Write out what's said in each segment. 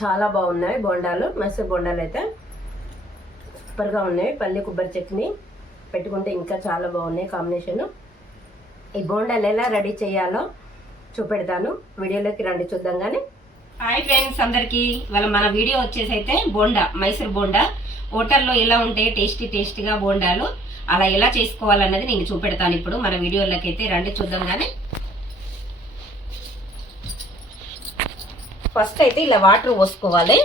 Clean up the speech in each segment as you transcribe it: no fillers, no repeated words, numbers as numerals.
చాలా బాగున్నాయి బోండాలు. మైసూర్ బోండాలు అయితే సూపర్గా ఉన్నాయి. పల్లి కొబ్బరి చట్నీ పెట్టుకుంటే ఇంకా చాలా బాగున్నాయి కాంబినేషన్. ఈ బోండాలు ఎలా రెడీ చేయాలో చూపెడతాను. వీడియోలోకి రండి చూద్దాం. కానీ హాయ్ ఫ్రెండ్స్ అందరికీ, వాళ్ళ మన వీడియో వచ్చేసి అయితే బోండా, మైసూర్ బోండా హోటల్లో ఎలా ఉంటాయి టేస్టీగా బోండాలు అలా ఎలా చేసుకోవాలన్నది నేను చూపెడతాను ఇప్పుడు మన వీడియోలోకి అయితే రండి చూద్దాం. కానీ ఫస్ట్ అయితే ఇలా వాటర్ పోసుకోవాలి.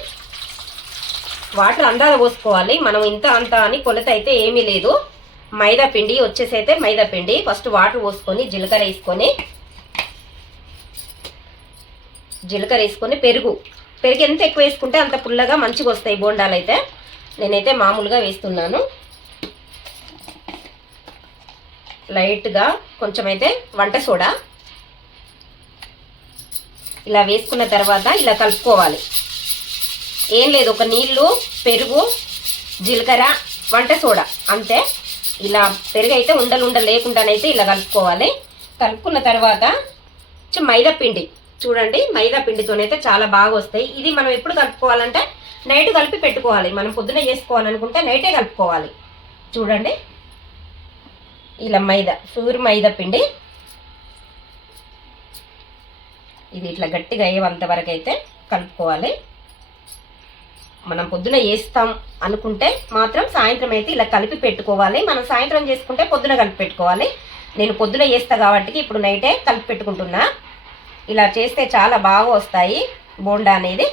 వాటర్ అందాల పోసుకోవాలి. మనం ఇంత అంత అని కొలత అయితే ఏమీ లేదు. మైదా పిండి వచ్చేసి అయితే మైదా పిండి ఫస్ట్ వాటర్ పోసుకొని జీలకర్ర వేసుకొని పెరుగు ఎంత ఎక్కువ వేసుకుంటే అంత పుల్లగా మంచిగా వస్తాయి బోండాలు. అయితే నేనైతే మామూలుగా వేస్తున్నాను. లైట్గా కొంచెం అయితే వంట సోడా ఇలా వేసుకున్న తర్వాత ఇలా కలుపుకోవాలి. ఏం లేదు, ఒక నీళ్ళు, పెరుగు, జీలకర్ర, వంట సోడా అంతే. ఇలా పెరుగు అయితే ఉండలు లేకుండానైతే ఇలా కలుపుకోవాలి. కలుపుకున్న తర్వాత మైదా పిండి చూడండి, మైదా పిండితోనైతే చాలా బాగా వస్తాయి. ఇది మనం ఎప్పుడు కలుపుకోవాలంటే నైట్ కలిపి పెట్టుకోవాలి. మనం పొద్దున చేసుకోవాలనుకుంటే నైటే కలుపుకోవాలి. చూడండి ఇలా ప్యూర్ మైదా పిండి ఇది ఇట్లా గట్టిగా అయ్యేంత వరకు అయితే కలుపుకోవాలి. మనం పొద్దున వేస్తాం అనుకుంటే మాత్రం సాయంత్రం అయితే ఇలా కలిపి పెట్టుకోవాలి. మనం సాయంత్రం చేసుకుంటే పొద్దున కలిపి పెట్టుకోవాలి. నేను పొద్దున చేస్తా కాబట్టి ఇప్పుడు నైటే కలిపి పెట్టుకుంటున్నా. ఇలా చేస్తే చాలా బాగా వస్తాయి బోండా అనేది.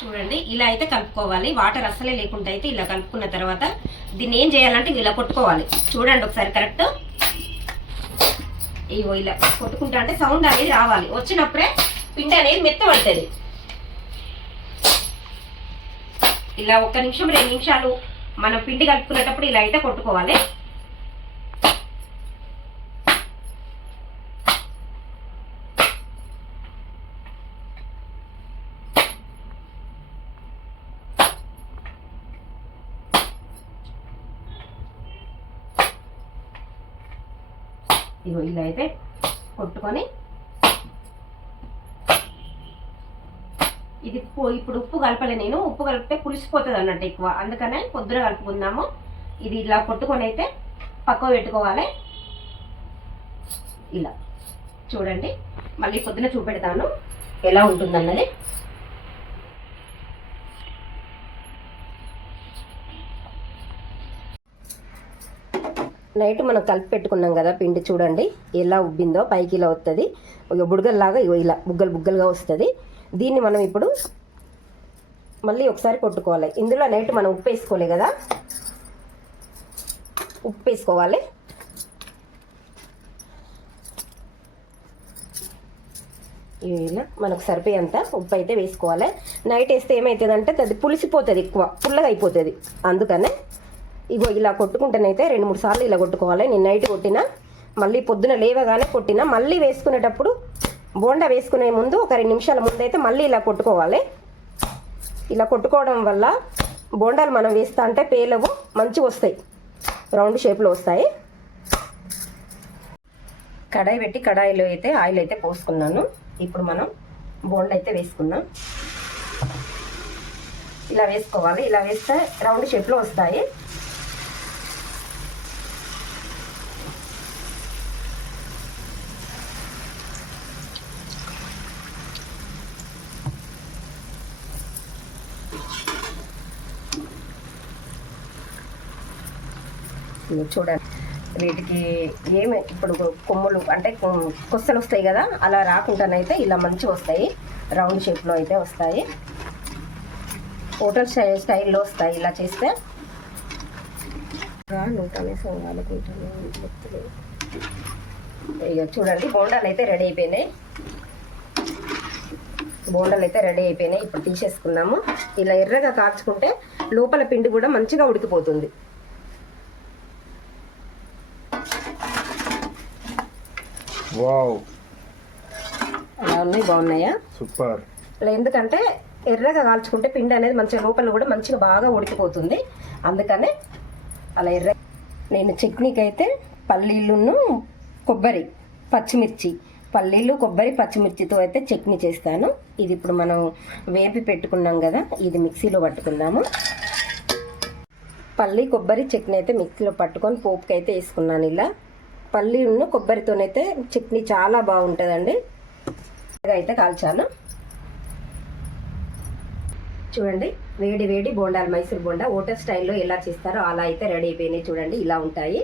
చూడండి ఇలా అయితే కలుపుకోవాలి. వాటర్ అస్సలే లేకుండా అయితే ఇలా కలుపుకున్న తర్వాత దీన్ని ఏం చేయాలంటే ఇలా కొట్టుకోవాలి. చూడండి ఒకసారి కరెక్ట్ ఇగో ఇలా కొట్టుకుంటా అంటే సౌండ్ అనేది రావాలి. వచ్చినప్పుడే పిండి అనేది మెత్తబడుతుంది. ఇలా 1 నిమిషం 2 నిమిషాలు మనం పిండి కలుపుకునేటప్పుడు ఇలా అయితే కొట్టుకోవాలి. ఇగో ఇలా అయితే కొట్టుకొని ఇది ఇప్పుడు ఉప్పు కలపలే నేను. ఉప్పు కలిపితే పులిసిపోతుంది అన్నట్టు ఎక్కువ, అందుకనే పొద్దున కలుపుకుందాము. ఇది ఇలా కొట్టుకొని అయితే పక్కకు పెట్టుకోవాలి. ఇలా చూడండి, మళ్ళీ పొద్దున చూపెడతాను ఎలా ఉంటుందన్నది. నైట్ మనం కలిపి పెట్టుకున్నాం కదా పిండి, చూడండి ఎలా ఉబ్బిందో, పైకి ఇలా వస్తుంది బుడగల్లాగా. ఇలా బుగ్గలుగా వస్తుంది. దీన్ని మనం ఇప్పుడు మళ్ళీ ఒకసారి కొట్టుకోవాలి. ఇందులో నైట్ మనం ఉప్పు వేసుకోలే కదా, ఉప్పు వేసుకోవాలి. ఇలా మనకు సరిపోయేంత ఉప్పు అయితే వేసుకోవాలి. నైట్ వేస్తే ఏమవుతుందంటే అది పులిసిపోతుంది, ఎక్కువ పుల్లగా అయిపోతుంది. అందుకనే ఇగో ఇలా కొట్టుకుంటేనైతే 2-3 సార్లు ఇలా కొట్టుకోవాలి. నేను నైట్ కొట్టినా, మళ్ళీ పొద్దున లేవగానే కొట్టినా, మళ్ళీ వేసుకునేటప్పుడు బోండా వేసుకునే ముందు ఒక 2 నిమిషాల ముందు అయితే మళ్ళీ ఇలా కొట్టుకోవాలి. ఇలా కొట్టుకోవడం వల్ల బోండాలు మనం వేస్తా అంటే పేలవు, మంచిగా వస్తాయి, రౌండ్ షేప్లో వస్తాయి. కడాయి పెట్టి కడాయిలో అయితే ఆయిల్ అయితే పోసుకున్నాను. ఇప్పుడు మనం బోండా అయితే వేసుకున్నాం. ఇలా వేసుకోవాలి. ఇలా వేస్తే రౌండ్ షేప్లో వస్తాయి. చూడండి వీటికి ఏమి ఇప్పుడు కొమ్ములు అంటే కొස්සలు వస్తాయి కదా, అలా రాకుండానైతే ఇలా మంచిగా వస్తాయి, రౌండ్ షేప్లో అయితే వస్తాయి. హోటల్ స్టైల్లో వస్తాయి ఇలా చేస్తే. ఇక చూడండి బోండాలు అయితే రెడీ అయిపోయినాయి. ఇప్పుడు తీసేసుకున్నాము. ఇలా ఎర్రగా కాల్చుకుంటే లోపల పిండి కూడా మంచిగా ఉడికిపోతుంది. వావ్, అలా ఉన్నాయి, బాగున్నాయా? సూపర్. ఇలా ఎందుకంటే ఎర్రగా కాల్చుకుంటే పిండి అనేది మంచిగా లోపల కూడా మంచిగా బాగా ఉడికిపోతుంది. అందుకనే అలా నేను చట్నీకి అయితే పల్లీలును, కొబ్బరి, పచ్చిమిర్చి, పల్లీలు కొబ్బరి పచ్చిమిర్చితో అయితే చట్నీ చేస్తాను. ఇది ఇప్పుడు మనం వేపి పెట్టుకున్నాం కదా, ఇది మిక్సీలో పట్టుకుందాము. పల్లి కొబ్బరి చట్నీ అయితే మిక్సీలో పట్టుకొని పోపుకి అయితే వేసుకున్నాను. ఇలా పల్లీను కొబ్బరితోనైతే చట్నీ చాలా బాగుంటుందండి. అయితే కాల్చాను. చూడండి, వేడి వేడి బోండాలు, మైసూర్ బోండా హోటల్ స్టైల్లో ఎలా చేస్తారో అలా అయితే రెడీ అయిపోయినాయి. చూడండి, ఇలా ఉంటాయి.